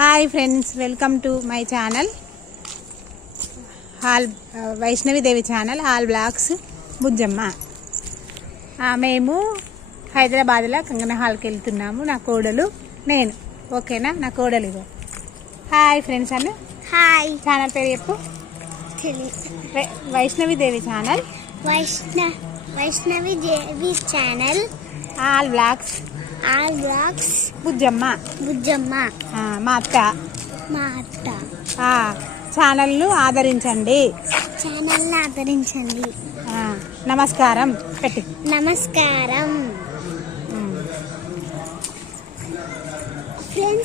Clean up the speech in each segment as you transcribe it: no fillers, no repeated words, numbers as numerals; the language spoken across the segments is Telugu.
Hi friends, welcome to my channel Vaishnavi Devi channel all blogs Bujjamma. మేము హైదరాబాద్లో కంగన హాల్కి వెళ్తున్నాము. నా కోడలు నేను. ఓకేనా? నా కోడలు ఇగో. హాయ్ ఫ్రెండ్స్ అన్న. హాయ్. ఛానల్ పేరు చెప్పు. Vaishnavi Devi channel. Vaishnavi Devi channel all blogs Bujjamma. మా అత్త ఛానల్ను ఆదరించండి. నమస్కారం పెట్టి. నమస్కారం.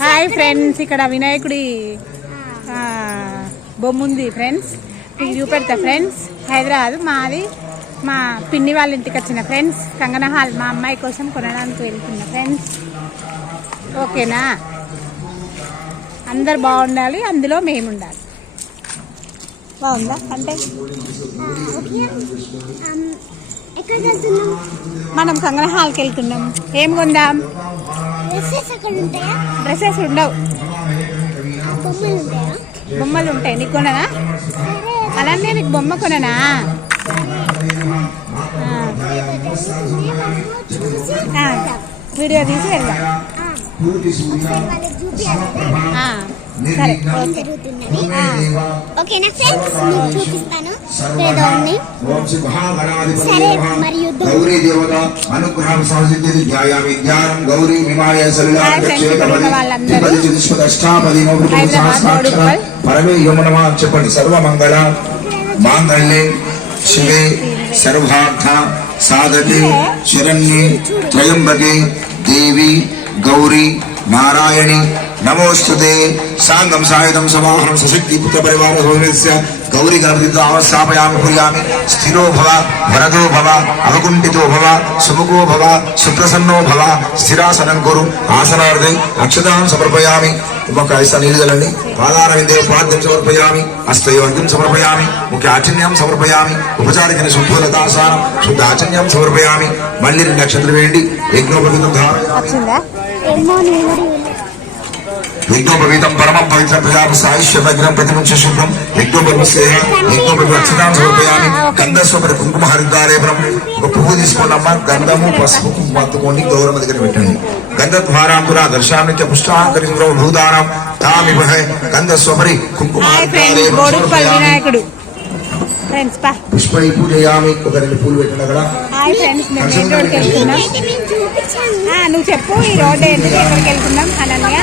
హాయ్ ఫ్రెండ్స్, ఇక్కడ వినాయకుడి బొమ్మ ఉంది ఫ్రెండ్స్. మీకు చూపెడతా ఫ్రెండ్స్. హైదరాబాద్ మాది. మా పిన్ని వాళ్ళ ఇంటికి వచ్చిన ఫ్రెండ్స్. కంగన హాల్ మా అమ్మాయి కోసం కొనడానికి వెళ్తున్నా ఫ్రెండ్స్. ఓకేనా? అందరు బాగుండాలి, అందులో మేము ఉండాలి. బాగుందా? అంటే మనం కంగన హాల్కి వెళ్తున్నాం. ఏం కొందాం? డ్రెస్సెస్ ఉండవు, బొమ్మలు ఉంటాయి. నీకు కొననా? అలానే నీకు బొమ్మ కొననా? వీడియో తీసి వెళ్దాం. సరే, ఓకేనా ఫ్రెండ్స్? మీకు చూపిస్తాను. గౌరీ దేవత అనుగ్రహం సంసిద్ధిది ధ్యాయామి. ధ్యానం గౌరీ విమాయ పరమే యమునమ చెప్పండి. సర్వమంగళ మాంగళ్యే శివే సర్వార్థ సాధకే శరణ్యే త్రయంబకే దేవి గౌరీ నారాయణి నమోస్తుతే. సాంగం సాయుధం సమాహం సశక్తి పుత్ర పరివార సౌమ్యస్య గౌరీ గణపతి ఆవస్థాపయామి కుర్యామి. స్థిరో భవ, వరదో భవ, అవకుంఠితో భవ, సుముఖో భవ, సుప్రసన్నో భవ. స్థిరాసనం కురు. ఆసనార్థే అక్షతాం సమర్పయామి. ఒక ఐసా నీళ్ళు చల్లండి. పాదారవిందే పాద్యం సమర్పయామి. హస్తయోర్గం సమర్పయామి. ముఖ్య ఆచన్యం సమర్పయామి. ఉపచారికని శుద్ధలతాసానం శుద్ధ ఆచన్యం సమర్పయామి. మళ్ళీ 2 నక్షత్రం వేయండి. యజ్ఞోపవీతం యజ్ఞోపవీతం పరమం పవిత్ర ప్రజాప సాయుష్యగ్నం ప్రతిముంచ శుభ్రం. యజ్ఞోపవిశేష యజ్ఞోపవి అక్షతాం సమర్పయామి. గంధస్వపరి కుంకుమ హరిద్రాలేపనం. ఒక పువ్వు తీసుకోండమ్మా. గంధము పసుపు కుంకుమ అత్తుకోండి. గౌరవ దగ్గర పెట్టండి. గంధద్వారాంకురా దర్శామిత్య పుష్టాకరింద్రో భూదానం తామి గంధస్వపరి కుంకుమ వినాయకుడు పుష్పై పూజయామి. ఒక 2 పూలు పెట్టండి అక్కడ. నువ్వు చెప్పు. ఈ రోడ్డు ఎందుకు ఎక్కడికి వెళ్తున్నాం? అనన్య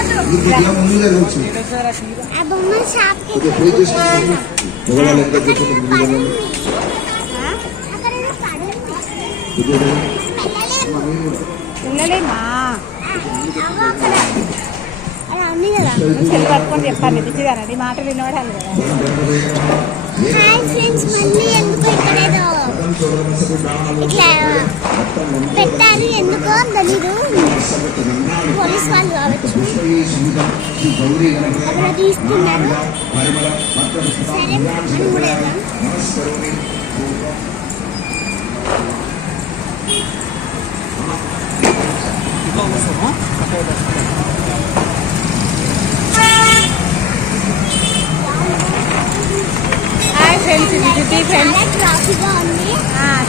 వెళ్ళలేమా? చెల్లి పట్టుకొని చెప్పాలి. పిచ్చిదానండి, మాటలు వినోడాలి కదా. ఇట్లా పెట్టారు ఎందుకో తెలీదు. పోలీస్ వాళ్ళు కావచ్చు అక్కడ తీస్తున్నారు. సరే, మనం కూడా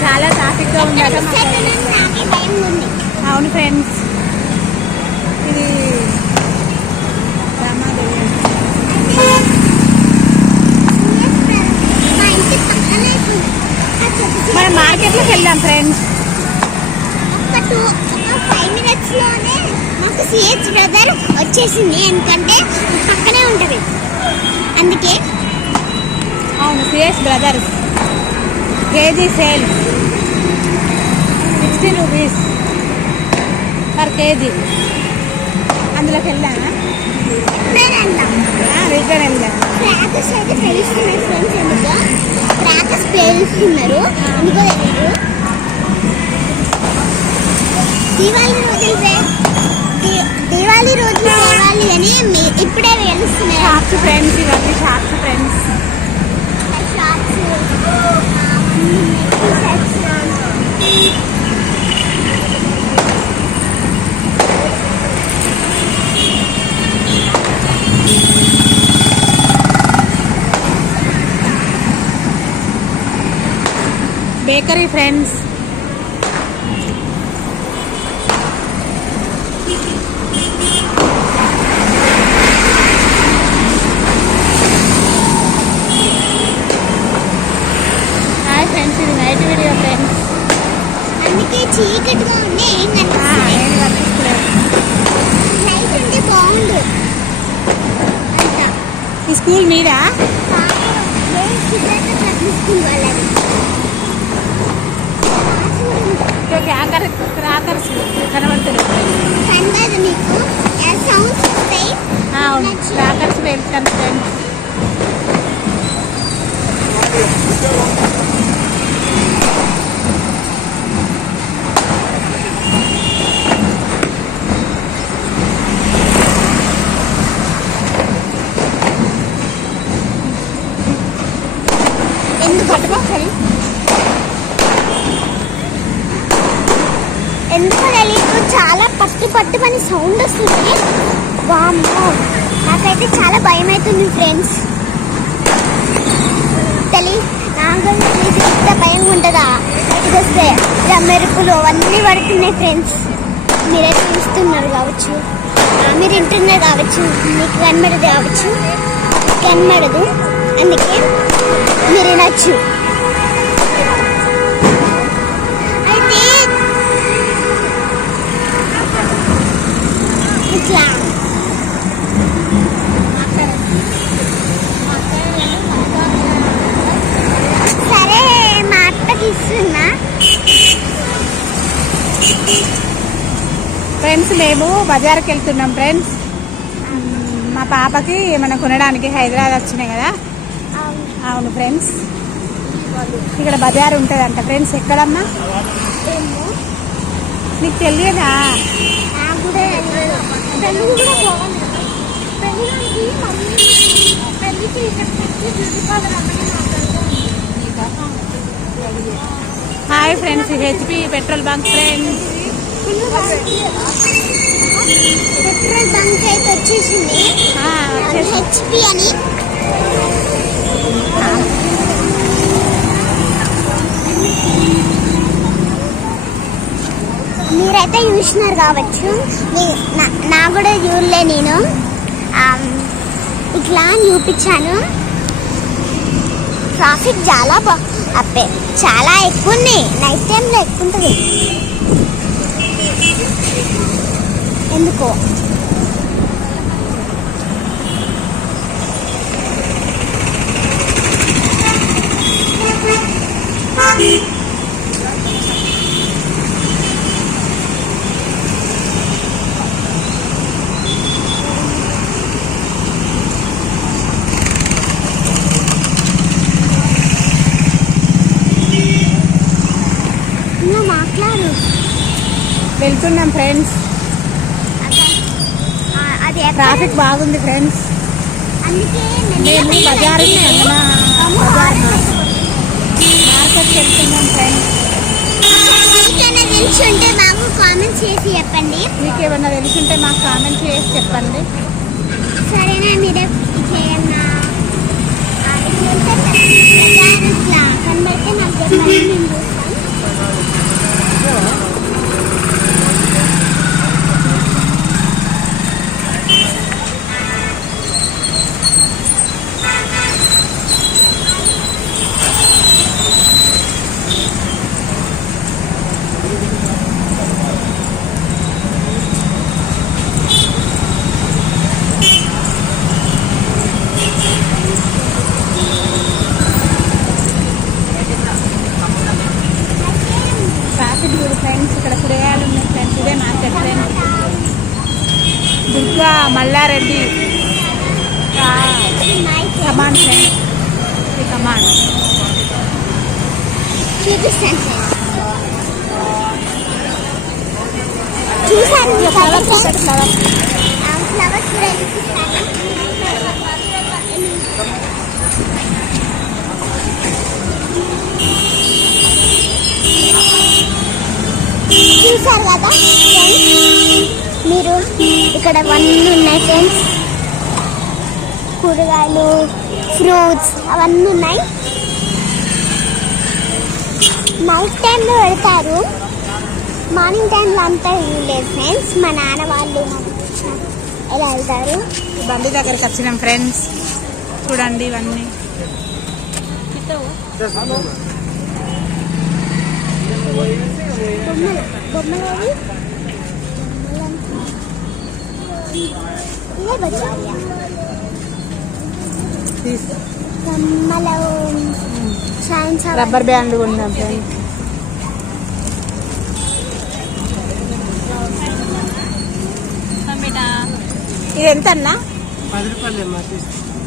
చాలా ట్రాఫిక్ గా ఉంది. అవును ఫ్రెండ్స్, ఇది మనం మార్కెట్లోకి వెళ్దాం ఫ్రెండ్స్. ఒక 5 minutes లోనే మాకు సిహెచ్ బ్రదర్ వచ్చేసింది. ఎందుకంటే పక్కనే ఉంటది, అందుకే. అవును, CS brothers KG sale 60 rupees per KG. అందులోకి వెళ్ళానా? రిటర్న్ వెళ్దాం. క్రాకర్స్ అయితే తెలుస్తున్నాయి ఫ్రెండ్స్. ఎందుకో క్రాకర్స్ పేలుస్తున్నారు. ఎందుకో తెలియదు. దీవాళీ రోజు తేవాలి అని ఇప్పుడే తెలుస్తున్నాయి. షాప్స్ ఫ్రెండ్స్, ఇవన్నీ shops friends. Bakery friends. Hi friends, ఇది నైట్ వీడియో ఫ్రెండ్స్. అందుకే చీకటిగా ఉంది, ఏం కనిపిస్తుంది. ఏం కనిపిస్తలేదు. లైట్ ఉంటే బాగుండు అంట. ఈ స్కూల్ మీద స్కూల్ వాళ్ళది క్రాకర్స్ కనబడుతుంది. కనబడదు మీకు, సౌండ్స్ వస్తాయి. అవును, క్రాకర్స్ వెళ్తాను ఫ్రెండ్స్. ఎందుకో తెలియదు, చాలా పట్టు పని సౌండ్ వస్తుంది. వామ్మో, నాకైతే చాలా భయం అవుతుంది ఫ్రెండ్స్. నాకు ఇంత భయం ఉంటుందా ఇది వస్తే? మెరుపులు అవన్నీ పడుతున్నాయి ఫ్రెండ్స్. మీరైతే చూస్తున్నారు కావచ్చు, మీరు వింటున్నారు కావచ్చు, మీకు కనబడదు కావచ్చు, కనబడదు. అందుకే మీరు వినొచ్చు. అయితే ఇట్లా సరే, మా అత్తకి ఇస్తున్నా. ఫ్రెండ్స్, మేము బజార్కి వెళ్తున్నాం ఫ్రెండ్స్. మా పాపకి ఏమైనా కొనడానికి హైదరాబాద్ వచ్చినాయి కదా. అవును ఫ్రెండ్స్, ఇక్కడ బజార్ ఉంటుందంట ఫ్రెండ్స్. ఎక్కడమ్మా నీకు తెలియదా? నాకు కూడా తెలుగు కూడా బాగుంది. Hi friends, HP petrol bunk friends. Petrol bunk అయితే వచ్చేసింది, హెచ్పి అని. మీరైతే చూసినారు కావచ్చు, నా కూడా చూడలే. నేను ఇట్లా చూపించాను. ట్రాఫిక్ చాలా ఎక్కువ ఉంది. నైట్ టైంలో ఎక్కువ ఉంటుంది ఎందుకో. మాట్లాడు. వెళ్తున్నాం ఫ్రెండ్స్. అది ట్రాఫిక్ బాగుంది ఫ్రెండ్స్. అందుకే మేము బజార్ మార్కెట్కి వెళ్తున్నాం ఫ్రెండ్స్. మీకేమైనా తెలిసి ఉంటే మాకు కామెంట్ చేసి చెప్పండి. మీకేమన్నా తెలిసి ఉంటే మాకు కామెంట్ చేసి చెప్పండి. సరేనా? మీరే చేయన్నా ఇట్లా కనబడితే నాకు చెప్పండి, నేను చూస్తాను. ఫ్రెండ్స్, ఇక్కడ కూరగాయలు ఉన్నాయి ఫ్రెండ్స్. ఇదే market friends. Durga Mallareddy come on friends. Come on చూపిస్తాను. చూసాను ఫ్లవర్స్ కూడా చూపిస్తాను. చూసారు కదా మీరు, ఇక్కడ అవన్నీ ఉన్నాయి ఫ్రెండ్స్. కూరగాయలు, ఫ్రూట్స్ అవన్నీ ఉన్నాయి. నైట్ టైంలో వెళ్తారు, మార్నింగ్ టైంలో అంతా లేదు ఫ్రెండ్స్. మా నాన్న వాళ్ళు ఎలా వెళ్తారు. బండి దగ్గరికి వచ్చినాం ఫ్రెండ్స్, చూడండి ఇవన్నీ. బొమ్మలు ఇదే బజారియా బొమ్మలు సైన్స్ రబ్బర్ బ్యాండ్లు ఉన్నాం ఫ్రెండ్స్. ఇది ఎంత అన్నా? 10 రూపాయలు.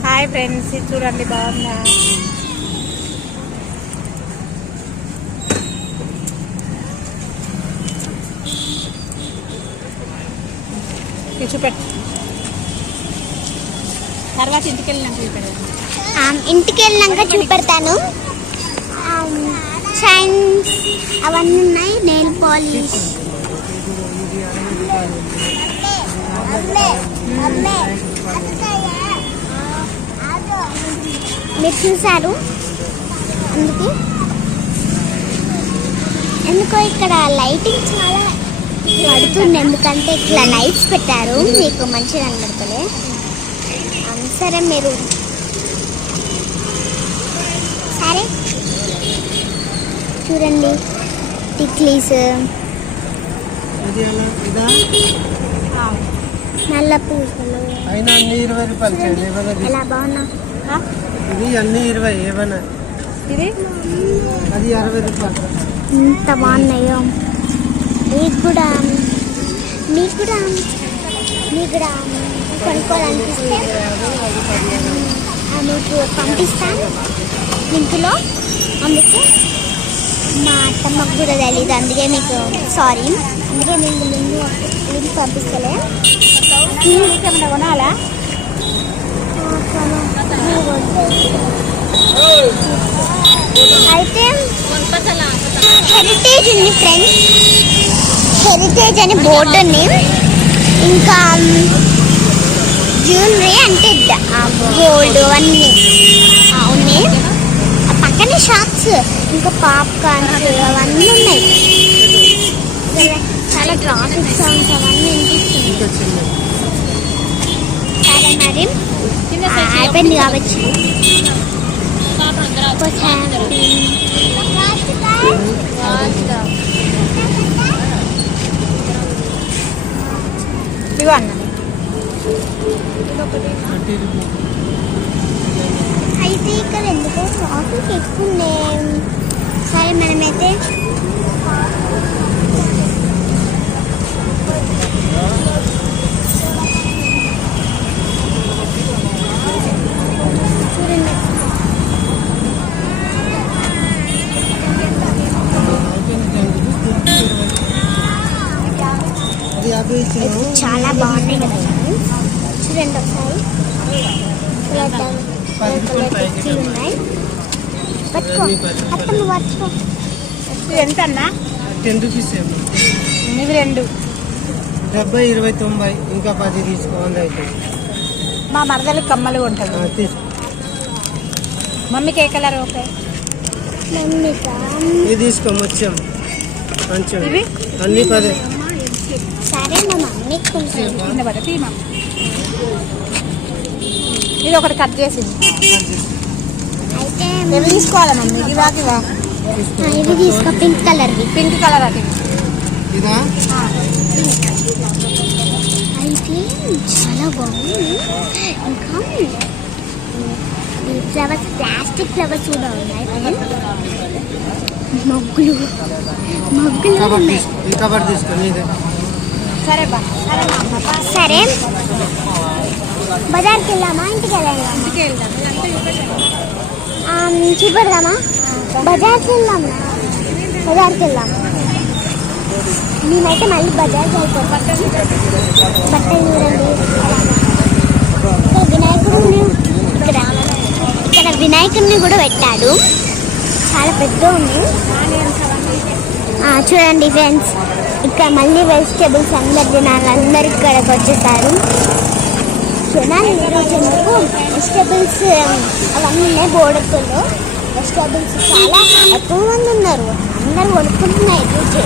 హాయ్ ఫ్రెండ్స్, ఇది చూడండి బాగుందా. ఇది చూపెట్టు, తర్వాత ఇంటికి వెళ్ళినాక చూపెడతాను. ఇంటికి వెళ్ళినాక చూపెడతాను. సైన్స్ అవన్నీ ఉన్నాయి, నెయిల్ పాలిష్. మీరు చూసారు, ఎందుకో ఇక్కడ లైటింగ్ చాలా పడుతుంది, ఎందుకంటే ఇట్లా లైట్స్ పెట్టారు, మీకు మంచిగా కనబడుతుంది. సరే మీరు సరే చూడండి టిక్లీస్, నల్ల పూసలు అయినా అన్ని 20 రూపాయలు చేయండి. ఎలా బాగున్నా. ఇది అన్ని 20 ఏమన్నా. ఇది అది 60 రూపాయలు. ఎంత బాగున్నాయో. మీకు కూడా కొనుక్కోవాలనిపిస్తే మీకు పంపిస్తాను లింకులో. అందుకే మా అత్తమ్మకు కూడా తెలియదు, అందుకే మీకు సారీ, అందుకే మీకు లింక్ పంపిస్తలే. ఏమైనా కొనాలా? అయితే హెరిటేజ్ ఉంది ఫ్రెండ్స్, హెరిటేజ్ అని బోర్డు ఉంది. ఇంకా జ్యువెలరీ అంటే గోల్డ్ అన్నీ ఉన్నాయి. పక్కనే షాప్స్, ఇంకా పాప్కార్న్స్ అవన్నీ ఉన్నాయి. చాలా ట్రాఫిక్ సౌండ్స్ అవన్నీ వినిపిస్తుంది. సరే మరి అయిపోయింది కావచ్చు. ఇగో అన్న, అయితే ఇక్కడ ఎందుకో ట్రాఫిక్ ఎక్కువ ఉన్నాయి. సరే మనమైతే చాలా బాగున్నాయి కదా చూడండి ఒకసారి. ఉన్నాయి, పట్టుకో అత్తమ్మ పట్టుకో. ఇది ఎంత అన్నా? 10 రూపీస్. ఇవి 2. 70, 20, 90, ఇంకా 10 తీసుకోవాలి. అయితే మా మరదలు కమ్మలు ఉంటుంది. తీసుకో. మమ్మీకి ఏ కలర్? ఓకే, ఇది తీసుకో మొత్తం మంచిగా. ఇవి అన్ని 10. సరే మా మమ్మీకి కొంచెం కింద పడతాయి. ఇది ఒకటి కట్ చేసింది. అయితే ఇవి తీసుకోవాలా మమ్మీ? ఇవా ఇవి తీసుకో, పింక్ కలర్వి. పింక్ కలర్ అది. ఇదా? అయితే చాలా బాగుంది. ఇంకా ఈ ఫ్లవర్స్, ప్లాస్టిక్ ఫ్లవర్స్ కూడా ఉన్నాయి. మొగ్గులు ఉన్నాయి. ఈ కవర్ తీసుకో నీదే. సరే బా, సరే సరే బజార్కి వెళ్దామా, ఇంటికి వెళ్ళామా? ఇంటికి వెళ్దాం. చూపెడదామా? బజార్కి వెళ్దాం. మేమైతే మళ్ళీ బజార్కి వెళ్ళిపోతాం. బట్టలు చూడండి. ఇక్కడ వినాయకుడిని కూడా పెట్టాడు, చాలా పెద్ద ఉంది. చూడండి ఫ్రెండ్స్, ఇక్కడ మళ్ళీ వెజిటేబుల్స్ అందరు తినాలి, అందరు ఇక్కడికి వచ్చేసారు. జనాలు ఈరోజుకు వెజిటేబుల్స్ అవన్నీ ఉన్నాయి. బోర్డర్లో వెజిటేబుల్స్ చాలా ఎక్కువ మంది ఉన్నారు. అందరు కొనుక్కుంటున్నాయి చూసి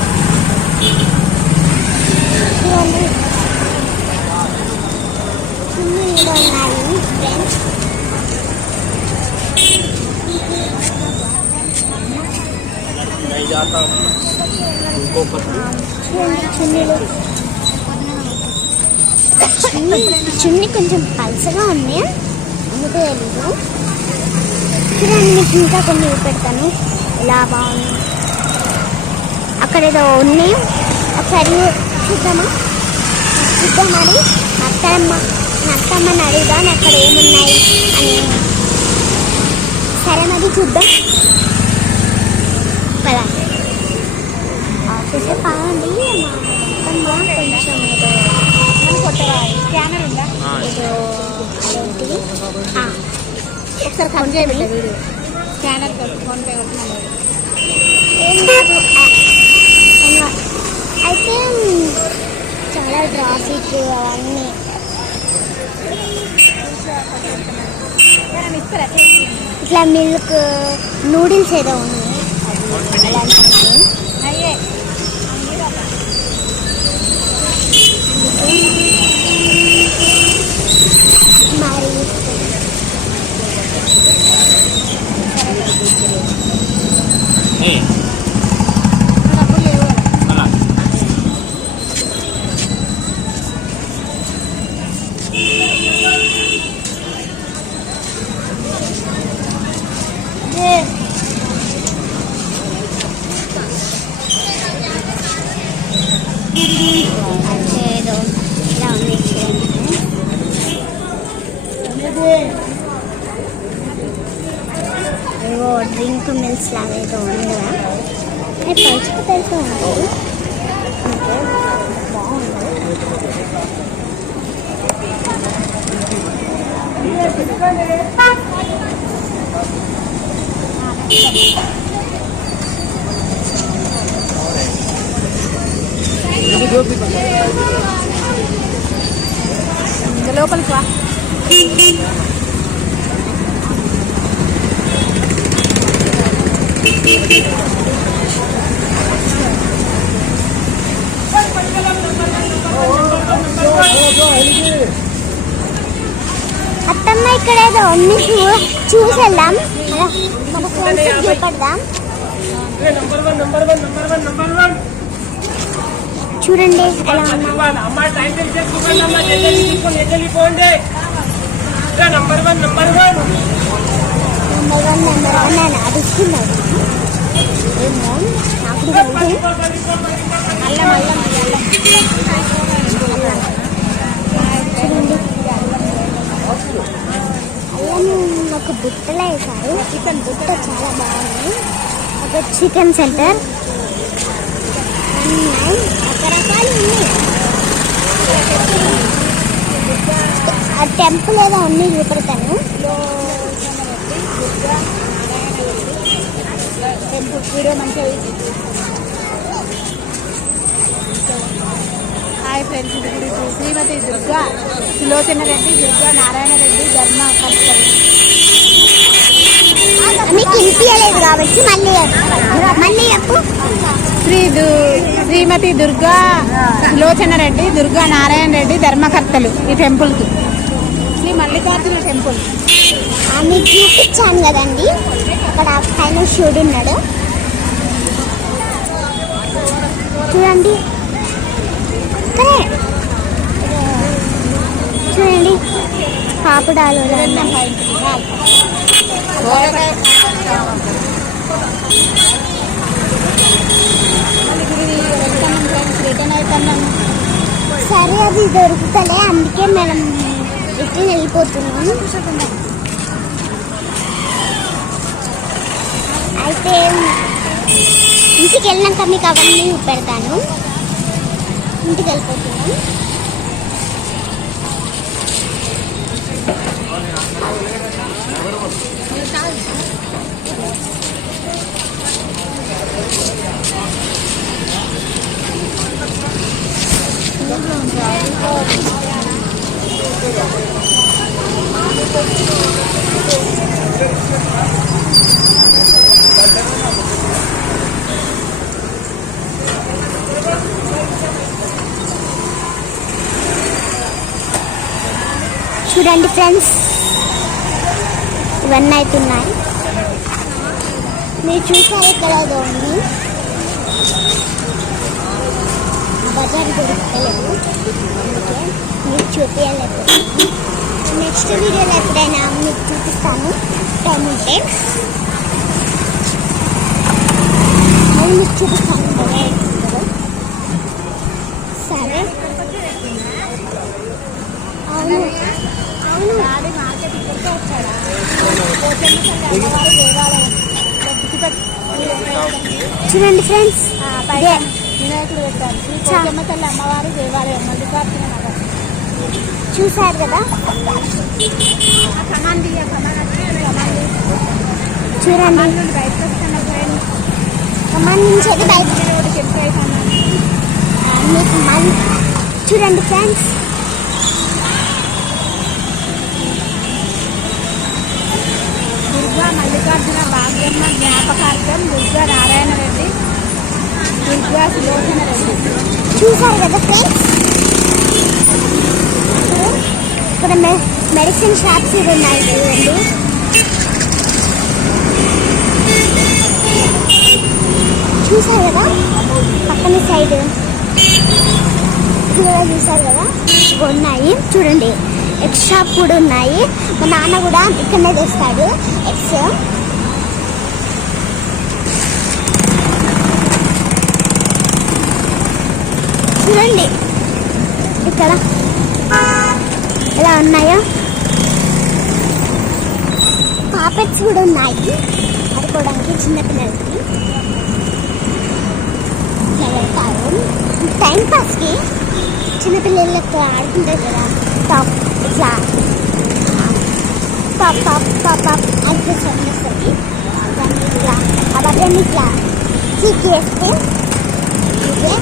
చూడండి. చున్నీ కూడా ఉన్నాయి ఫ్రెండ్స్. చూడండి చున్నీలు. చున్నీ కొంచెం పల్సగా ఉంది, అందుకే తెలీదు. చూడండి మీకు ఇంకా కొన్ని పెడతాను. ఇలా బాగుంది. అక్కడ ఏదో ఉన్నాయి, ఒకసారి చూద్దామా? చూద్దామని అత్తమ్మని అడుగుదాం అక్కడ ఏమున్నాయి అని. సరే మరి చూద్దాం కదా. ఆఫీస్లో కావండి. మా అత్తమ్మ కొంచెం కొత్తగా స్కానర్ ఉందా? ఏదో అదేంటిది ఒకసారి ఫోన్ చేయండి వీడియో. స్కానర్ ఫోన్ పే ఏం కాదు. అయితే చాలా ట్రాఫిక్ అవన్నీ. ఇస్తారా? ఇట్లా మిల్క్ నూడిల్స్ ఏదో ఉన్నాయి, అది అలానే ఉన్నాయి. అయ్యే మరి డబ్బులు లేవు కదా. ఏదో ఇలా ఉంది చూడండి. ఏవో డ్రింక్ మిల్స్ లాగా ఏదో ఉంది కదా. అది పలుచుకు తెలుసు ఉంటుంది. బాగుంది. లోపలికి వా. అత్తమ్మ ఇక్కడ ఏదో ఉంది, చూసి వెళ్దాం. మన ఫ్రెండ్స్ చూపడదాం. చూడండి ఎలా నెంబర్ వన్ అని అడుగుతున్నారు. ఏమో నాకు తెలుసు. చూడండి అల్లం ఒక బుట్టలో వేశారు. చికెన్ బుట్ట చాలా బాగుంది. ఒక చికెన్ సెంటర్ ఉన్నాయి, రకరకాలు ఉన్నాయి. ఆ టెంపుల్ ఏదో అన్ని చూపెడతాను. టెంపుల్ వీడియో మంచిగా. హాయ్ ఫ్రెండ్స్, ఇది గుడి శ్రీమతి దుర్గా సులోచన రెడ్డి, దుర్గా నారాయణ రెడ్డి ధర్మ కల్పన. మీకు ఇంపియలేదు కాబట్టి మళ్ళీ చెప్పు. శ్రీమతి దుర్గా సులోచన రెడ్డి, దుర్గా నారాయణ రెడ్డి ధర్మకర్తలు ఈ టెంపుల్కి. శ్రీ మల్లికార్జున టెంపుల్. మీకు చూపించాను కదండి, అక్కడ పైన శివుడు ఉన్నాడు చూడండి. చూడండి పాపుడాలు రిటర్న్ అవుతున్నాం. సరే అది దొరుకుతలే, అందుకే మనం రిటర్న్ వెళ్ళిపోతున్నాం. అయితే ఇంటికి వెళ్ళినాక మీకు అవన్నీ పెడతాను. ఇంటికి వెళ్ళిపోతున్నాం. చూడండి ఫ్రెండ్స్, ఇవన్నీ అవుతున్నాయి. మీరు చూసారు ఇక్కడ ఏదో ఉంది, బజార్ దొరకలేదు, అందుకే మీకు చూపించలేదు. నెక్స్ట్ వీడియోలో ఎప్పుడైనా మీకు చూపిస్తాను టైం ఉంటే. మళ్ళీ మీకు చూపిస్తాను కదా ఎట్లుంటుందో. సరే, అవును అవును చూడండి ఫ్రెండ్స్, వినాయకుడు పెట్టారు పోచమ్మ తల్లి అమ్మవారి దేవాలయం మల్లికార్జున నగర్. చూసారు కదా, చూడండి బయటకు వస్తాను ఫ్రెండ్స్. ఖమ్మం నుంచి అయితే బయట మీకు మళ్ళీ చూడండి ఫ్రెండ్స్. దుర్గా మల్లికార్జున భాగ్యమ్మ జ్ఞాపకార్థం దుర్గా నారాయణ రెడ్డి, దుర్గా సులోచన రెడ్డి. చూసారు కదా ఫ్రెండ్స్, ఇక్కడ మెడిసిన్ షాప్స్ ఇవి ఉన్నాయి చూడండి. చూసారు కదా పక్కన సైడ్ చూసారు కదా ఇవి ఉన్నాయి చూడండి. ఎక్స్ షాప్ కూడా ఉన్నాయి. మా నాన్న కూడా ఇక్కడనే తెస్తాడు ఎక్స్. చూడండి ఇక్కడ ఎలా ఉన్నాయో. పాపెట్స్ కూడా ఉన్నాయి ఆడుకోవడానికి చిన్నపిల్లలకి. ఇట్లా పెడతారు టైం పాస్కి. చిన్నపిల్లలకి ఆడుకుంటారు కదా, టాప్ ఇట్లా పాప్ పాప్ పాప్ పాప్ అది సౌండ్ వస్తుంది. దాన్ని ఇట్లా ఆ బట్టన్ని ఇట్లా చీకి వేస్తే ఇదే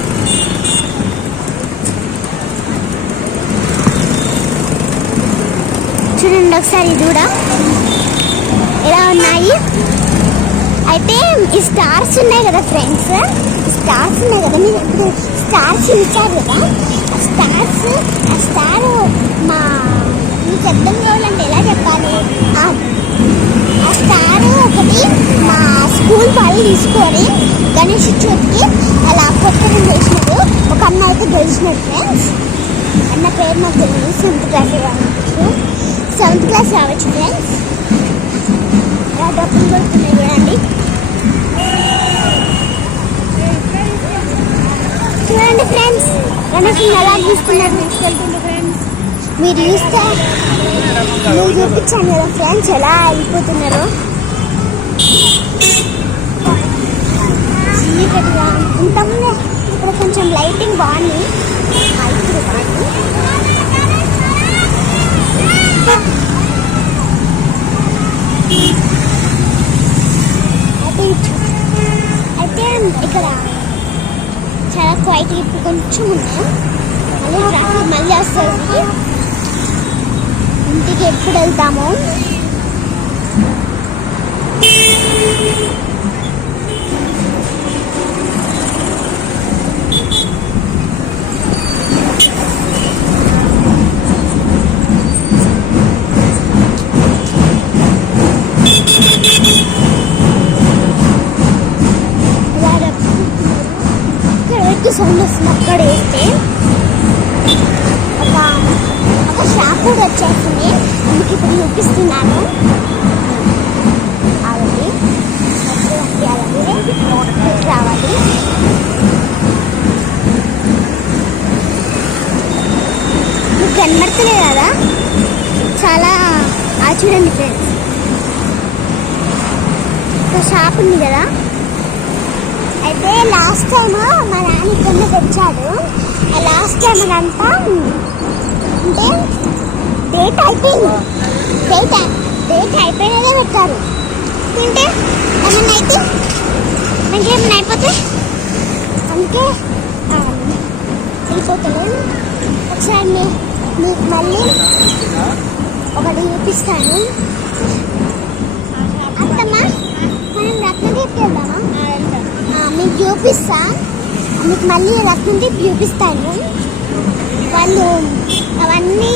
చూడండి ఒకసారి ఇది కూడా ఎలా ఉన్నాయి. అయితే ఈ స్టార్స్ ఉన్నాయి కదా ఫ్రెండ్స్, స్టార్స్ ఉన్నాయి కదా, మీరు ఇప్పుడు స్టార్స్ ఇచ్చారు కదా, ఆ స్టార్ మా మీకు అర్థం కావాలంటే ఎలా చెప్పాలి. ఆ స్టార్ ఒకటి మా స్కూల్ వాళ్ళు తీసుకొని గణేష్ చవితికి అలా కొత్తగా చేసినారు. ఒక అన్న అయితే గెలిచినాడు ఫ్రెండ్స్. అన్న పేరు నాకు తెలియదు, 7th క్లాస్ కావచ్చు, 7th క్లాస్ రావచ్చు ఫ్రెండ్స్. అలా డబ్బులు కొడుతున్నాయి చూడండి. చూడండి ఫ్రెండ్స్, గణేష్ ఎలా తీసుకున్నారు తీసుకెళ్తుంది ఫ్రెండ్స్. మీరు చూస్తే నేను చూపించాను కదా ఫ్రెండ్స్ ఎలా వెళ్ళిపోతున్నారు. చీకటిగా ఇంతకుముందే ఇప్పుడు కొంచెం లైటింగ్ బాగుంది. ఇప్పుడు బాగుంది. అయితే ఇక్కడ చాలా క్వైట్ ఇప్పుడు కొంచెం ఉన్నాయి. మళ్ళీ ట్రాఫిక్ మళ్ళీ వస్తుంది. ఇంటికి ఎప్పుడు వెళ్తాము. సౌండ్ వస్తుంది. అక్కడ వేస్తే ఒక షాప్ కూడా వచ్చేస్తుంది. మీకు ఇప్పుడు చూపిస్తున్నాను. అలాగే రావాలి. మీకు కనబడుతున్నాయి కదా చాలా. చూడండి ఫ్రెండ్స్, ఒక షాప్ ఉంది కదా. అయితే లాస్ట్ టైం మా నాన్న ఇక్కడనే తెచ్చాడు. ఆ లాస్ట్ టైం అదంతా అంటే డేట్ అయిపోయింది. డేట్ అయిపోయినదే పెట్టారు. తింటే ఏమన్నా అయితే ఇంకేమన్నా అయిపోతే అందుకే వెళ్ళిపోతలేదు. ఒకసారి మీకు మళ్ళీ ఒకటి చూపిస్తాను. అత్తమ్మా మనం రత్నదీప్కి వెళ్దామా? మీకు చూపిస్తా. మీకు మళ్ళీ రత్నదీప్ చూపిస్తాను. వాళ్ళు అవన్నీ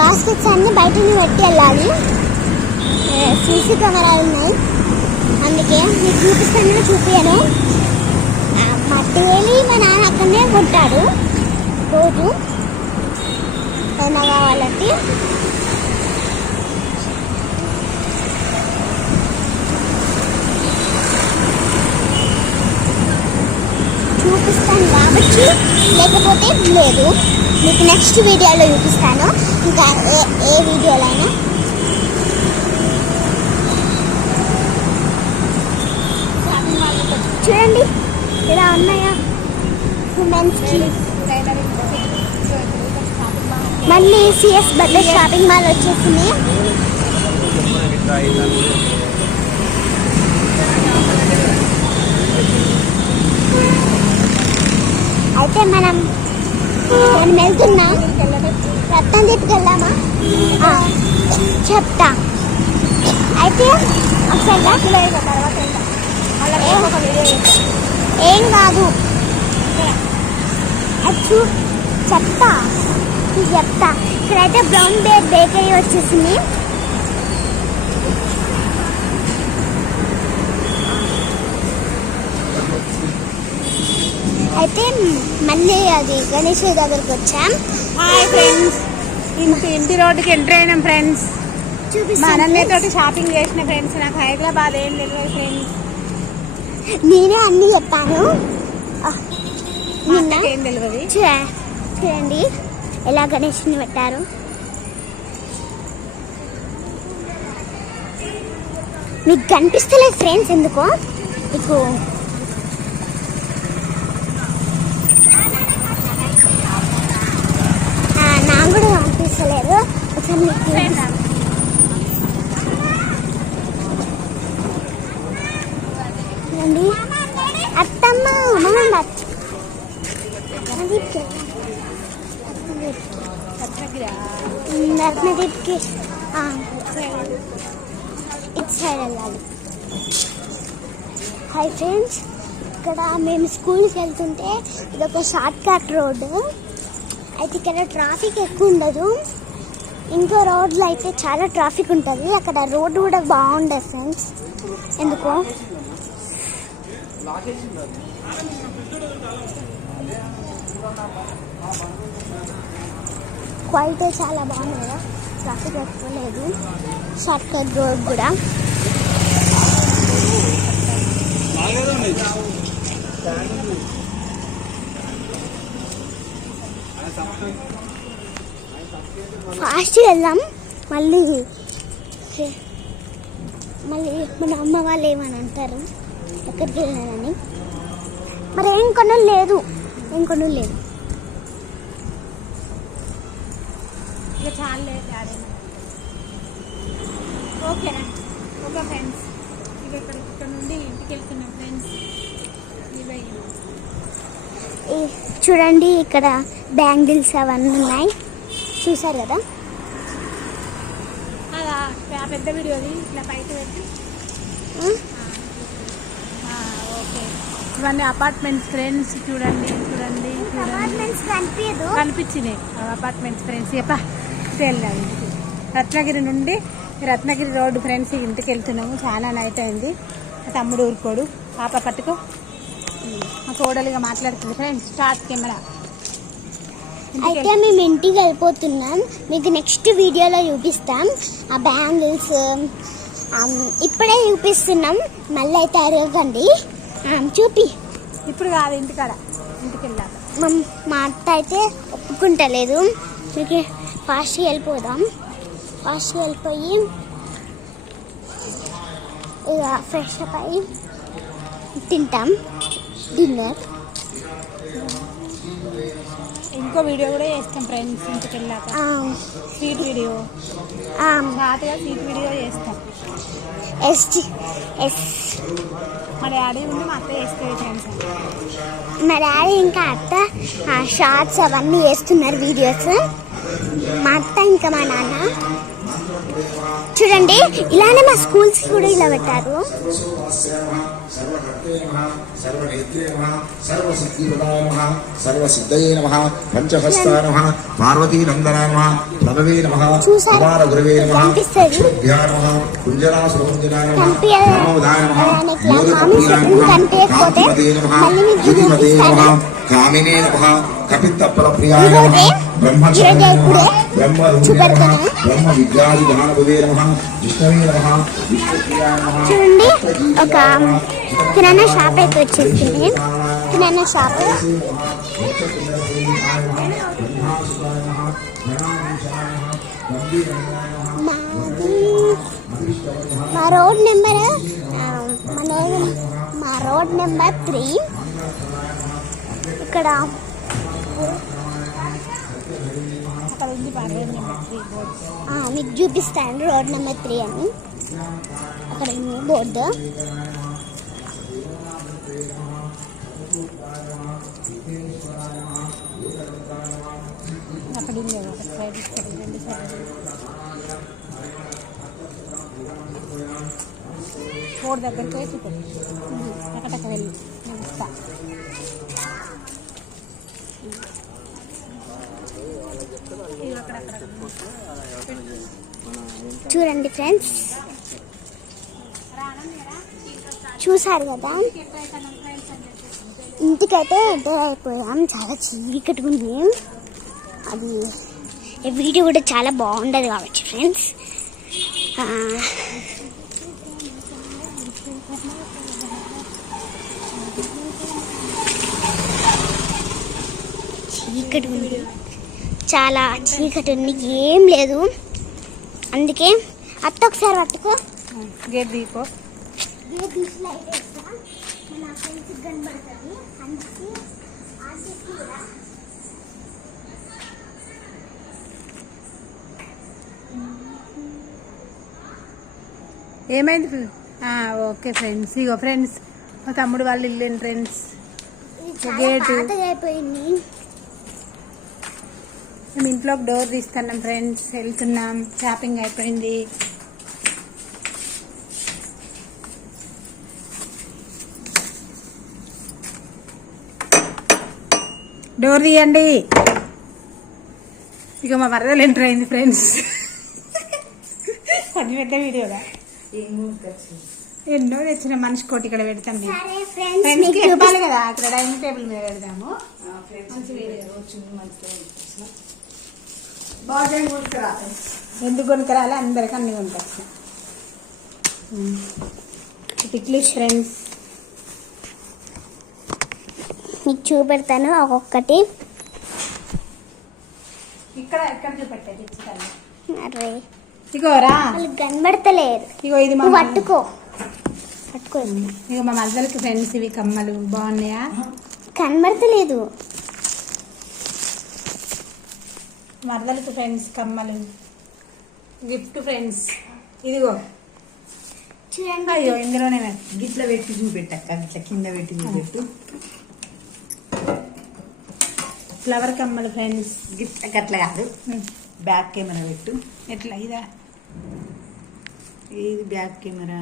బాస్కెట్స్ అన్ని బయటని పెట్టి వెళ్ళాలి. సీసీ కెమెరాలు ఉన్నాయి, అందుకే మీకు చూపిస్తాను. చూపించను. మా డైలీ మా నాన్న అక్కడనే కొంటాడు రోజు ఏమైనా కావాలంటే. చూపిస్తాను కాబట్టి, లేకపోతే లేదు. మీకు నెక్స్ట్ వీడియోలో చూపిస్తాను, ఇంకా ఏ వీడియోలో అయినా. చూడండి ఇలా ఉన్నాయా ఉమెన్స్కి. మళ్ళీ సిఎస్ బర్త్డే షాపింగ్ మాల్ వచ్చేసింది. అయితే మనం వెళ్తున్నాం. రత్నదీప్కి వెళ్దామా? చెప్తా. అయితే ఒకసారి ఏం కాదు, చెప్తా. ఇక్కడైతే బ్రౌన్ బేర్ బేకరీ వచ్చేసింది. అయితే మళ్ళీ అది గణేష్ దగ్గరకు వచ్చాం. హాయ్ ఫ్రెండ్స్, ఇంటి రోడ్డుకి ఎంటర్ అయినాం ఫ్రెండ్స్. మా అన్నయ్యతోటి షాపింగ్ చేసిన ఫ్రెండ్స్. నాకు హైదరాబాద్ ఏం తెలియదు ఫ్రెండ్స్, నేనే అన్ని చెప్పాను. ఏం తెలియదు. చూడండి ఎలా గణేష్ని పెట్టారు. మీకు కనిపిస్తలేదు ఫ్రెండ్స్, ఎందుకో మీకు నాకు కూడా కనిపిస్తలేదు. ఒకసారి మీకు అత్తమ్మ రత్నదీప్కి ఇటు సైడ్ వెళ్ళాలి. హాయ్ ఫ్రెండ్స్, ఇక్కడ మేము స్కూల్కి వెళ్తుంటే ఇదొక షార్ట్ కట్ రోడ్డు. అయితే ఇక్కడ ట్రాఫిక్ ఎక్కువ ఉండదు. ఇంకో రోడ్లో అయితే చాలా ట్రాఫిక్ ఉంటుంది. అక్కడ రోడ్డు కూడా బాగుండదు ఫ్రెండ్స్, ఎందుకో. క్వాలిటీ చాలా బాగుంది కదా, ట్రాఫిక్ ఎక్కువ లేదు. షార్ట్ కట్ రోడ్ కూడా. ఫాస్ట్ వెళ్దాం. మళ్ళీ మన అమ్మ వాళ్ళు ఏమని అంటారు ఎక్కడికి వెళ్ళానని. మరి ఏం కొనులు లేదు. ఇక చాలా లేదు. ఓకేనా? ఓకే ఫ్రెండ్స్, ఇక ఇక్కడ నుండి ఇంటికి వెళ్తున్నాం ఫ్రెండ్స్. చూడండి ఇక్కడ బ్యాంగిల్స్ అవన్నీ ఉన్నాయి, చూసారు కదా. అలా పెద్ద వీడియోది ఇట్లా పైకి పెట్టి. ఓకే, ఇవన్నీ అపార్ట్మెంట్స్ ఫ్రెండ్స్. చూడండి కనిపించినాయి అపార్ట్మెంట్స్ ఫ్రెండ్స్. వెళ్ళాలి రత్నగిరి నుండి, రత్నగిరి రోడ్డు ఫ్రెండ్స్. ఇంటికి వెళ్తున్నాము. చాలా నైట్ అయింది. తమ్ముడు ఊరుకోడు. పాప పట్టుకో. మా కోడలిగా మాట్లాడుతుంది ఫ్రెండ్స్. Start camera. అయితే మేము ఇంటికి వెళ్ళిపోతున్నాం. మీకు నెక్స్ట్ వీడియోలో చూపిస్తాం ఆ బ్యాంగిల్స్. ఇప్పుడే చూపిస్తున్నాం, మళ్ళీ అయితే అడగండి. చూపి. ఇప్పుడు కాదు, ఇంటికి వెళ్ళాలి. మా అత్త అయితే ఒప్పుకుంటలేదు. మీకు ఫాస్ట్గా వెళ్ళిపోదాం. వెళ్ళిపోయి ఇక ఫ్రెష్ అప్ అయ్యి తింటాం డిన్నర్. ఇంకో వీడియో కూడా చేస్తాం ఫ్రెండ్స్ ఇంటికి వెళ్ళాక. స్వీట్ వీడియో, షార్ట్గా స్వీట్ వీడియో చేస్తాం. మా డాడీ ఉండి మా అత్త చేస్తుంది ఫ్రెండ్స్. మా డాడీ ఇంకా అత్త షార్ట్స్ అవన్నీ చేస్తున్నారు, వీడియోస్. మా అత్త ఇంకా మా నాన్న చూడండి ఇలానే మా స్కూల్స్ కూడా ఇలా పెట్టారు. సర్వసిద్ధయే నమః పంచహస్తాయ నమః పార్వతీనందనాయ నమః ప్రభవే నమః కుమార గురవే నమః అక్షుభ్యాయ నమః కుంజరాసురవందనాయ నమః నమోదాయ నమః మోదకప్రియాయ నమః కాంతిమతే నమః జ్యోతిమతే నమః కామినే నమః కపిత్తఫలప్రియాయ నమః బ్రహ్మచారిణే నమః బ్రహ్మరూపిణే నమః బ్రహ్మ విద్యాధిధానభవే నమః విష్ణవే నమః విష్ణుప్రియాయ నమః. చూడండి ఒక కిరాణా షాప్ అయితే వచ్చేసింది. కిరాణా షాప్ మా రోడ్ నెంబర్ మా రోడ్ నెంబర్ 3. ఇక్కడ మీకు చూపిస్తాను రోడ్ నెంబర్ 3 అని. అక్కడ బోర్డు అక్కడ రోడ్ దగ్గరికి పోయి చూపండి. అక్కడ వెళ్ళి నేను ఇస్తా. చూడండి ఫ్రెండ్స్, చూసారు కదా, ఇంటికైతే ఎంటర్ అయిపోయాం. చాలా చీకటి ఉంది. అది ఈ వీడియో కూడా చాలా బాగుండదు కావచ్చు ఫ్రెండ్స్. చీకటి ఉంది, చాలా చీకటి ఉంది, ఏం లేదు. అందుకే అత్త ఒకసారి పట్టుకో, గేట్ దీపో. ఏమైంది? ఓకే ఫ్రెండ్స్, ఇగో ఫ్రెండ్స్ మా తమ్ముడు వాళ్ళు ఇల్లు ఫ్రెండ్స్. గేటు అయిపోయింది. మేము ఇంట్లోకి డోర్ తీస్తున్నాం ఫ్రెండ్స్. వెళ్తున్నాం, షాపింగ్ అయిపోయింది. డోర్ తీయండి. ఇక మా వరదలు ఎంటర్ అయింది ఫ్రెండ్స్. కొంచెం పెద్ద వీడియోగా ఎన్నో తెచ్చిన మనిషి కోటి ఇక్కడ పెడతాం. ఫ్రెండ్స్ కి చెప్పాలి కదా, ఇక్కడ డైనింగ్ టేబుల్ మీద పెడతాము. ఎందుకు కొనుక్కరాలి, అందరికి అన్ని కొనుక్కొస్తాం. టిక్లీస్ ఫ్రెండ్స్ మీకు చూపెడతాను ఒక్కొక్కటి. ఇక్కడ ఎక్కడ చూపెట్టాలి? అరే ఇగో రా, వాళ్ళు కనబడతలేరు. ఇగో ఇది మా పట్టుకో పట్టుకో. ఇగో మా మరదలకి ఫ్రెండ్స్ ఇవి కమ్మలు బాగున్నాయా? కనబడతలేదు. మరదలకి ఫ్రెండ్స్ కమ్మలు గిఫ్ట్ ఫ్రెండ్స్. ఇదిగో చూడండి. అయ్యో ఇందులోనే గిట్ల పెట్టి చూపెట్టక్క, ఇట్లా కింద పెట్టి చూపెట్టు. ఫ్లవర్ కమ్మలు ఫ్రెండ్స్. గిట్ల గట్ల కాదు, బ్యాక్ కెమెరా పెట్టు. ఎట్లా ఇదా? ఇది బ్యాక్ కెమెరా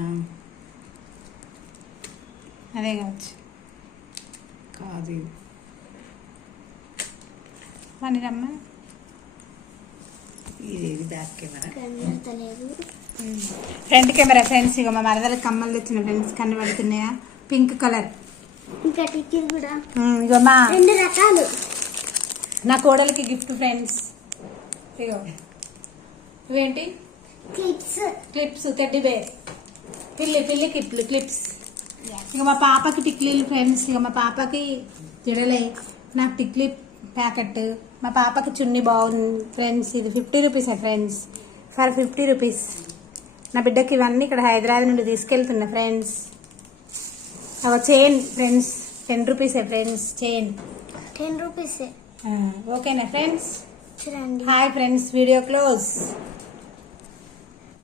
అదే కావచ్చు. కాదు, ఇది మన రమ్మ. ఇది బ్యాక్ కెమెరా. కనబడతలేదు. Front camera friends. ఇక మా మరదలకి కమ్మలు తెచ్చిన ఫ్రెండ్స్, కనబడుతున్నాయా? Pink colour. ఇంకా టికెట్ కూడా ఇగో మా 2 రకాలు. నా కోడలికి గిఫ్ట్ ఫ్రెండ్స్. ఇగో ఇవేంటి? క్లిప్స్. క్లిప్స్, టెడ్డీ బేర్, పిల్లి క్లిప్స్. ఇక మా పాపకి టిక్లీలు ఫ్రెండ్స్. ఇక మా పాపకి జడలే, నాకు టిక్లీ ప్యాకెట్. మా పాపకి చున్నీ బాగుంది ఫ్రెండ్స్. ఇది 50 రూపీసే ఫ్రెండ్స్, ఫర్ 50 రూపీస్. నా బిడ్డకి ఇవన్నీ ఇక్కడ హైదరాబాద్ నుండి తీసుకెళ్తున్నా ఫ్రెండ్స్. ఒక చైన్ ఫ్రెండ్స్, 10 రూపీసే ఫ్రెండ్స్ చైన్. 10 రూపీసే. ఓకేనా ఫ్రెండ్స్? చూడండి. Hi friends, video close.